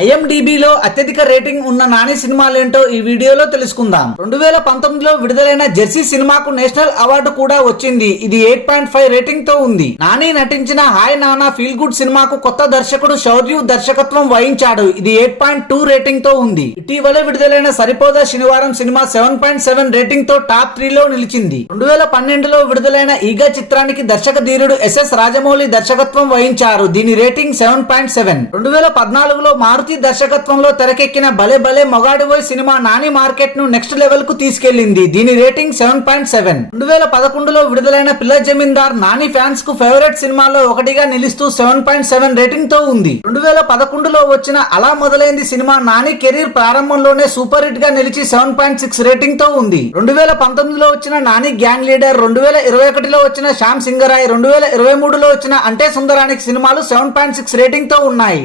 IMDbలో అత్యధిక రేటింగ్ ఉన్న నాని సినిమాలేంటో ఈ వీడియోలో తెలుసుకుందాం. 2019లో విడుదలైన జెర్సీ సినిమాకు నేషనల్ అవార్డు కూడా వచ్చింది. ఇది 8.5 రేటింగ్ తో ఉంది. నాని నటించిన హాయ్ నానా ఫీల్ గుడ్ సినిమాకు కొత్త దర్శకుడు శౌర్యు దర్శకత్వం వహించాడు. ఇది 8.2 రేటింగ్ తో ఉంది. ఇటీవల విడుదలైన సరిపోదా శనివారం సినిమా 7.7 రేటింగ్ తో టాప్ 3 లో నిలిచింది. 2012లో విడుదలైన ఈగ చిత్రానికి దర్శక ధీరుడు SS రాజమౌళి దర్శకత్వం వహించారు. దీని రేటింగ్ 7.7. 2014లో మారుతి దర్శకత్వంలో తెరకెక్కిన భలే భలే మొగాడివోయ్ సినిమా నాని మార్కెట్ ను నెక్స్ట్ లెవెల్ కు తీసుకెళ్లింది. దీని రేటింగ్ 7.7. 2011లో విడుదలైన పిల్ల జమీందార్ నాని ఫ్యాన్స్ కు ఫేవరెట్ సినిమాలో ఒకటిగా నిలుస్తూ 7.7 రేటింగ్ తో ఉంది. 2011లో వచ్చిన అలా మొదలైంది సినిమా నాని కెరీర్ ప్రారంభంలోనే సూపర్ హిట్ గా నిలిచి 7.6 రేటింగ్ తో ఉంది. 2019లో వచ్చిన నాని గ్యాంగ్ లీడర్, 2021లో వచ్చిన శ్యామ్ సింగరాయ్, 2023లో వచ్చిన అంటే సుందరానికి సినిమాలు 7.6 రేటింగ్ తో ఉన్నాయి.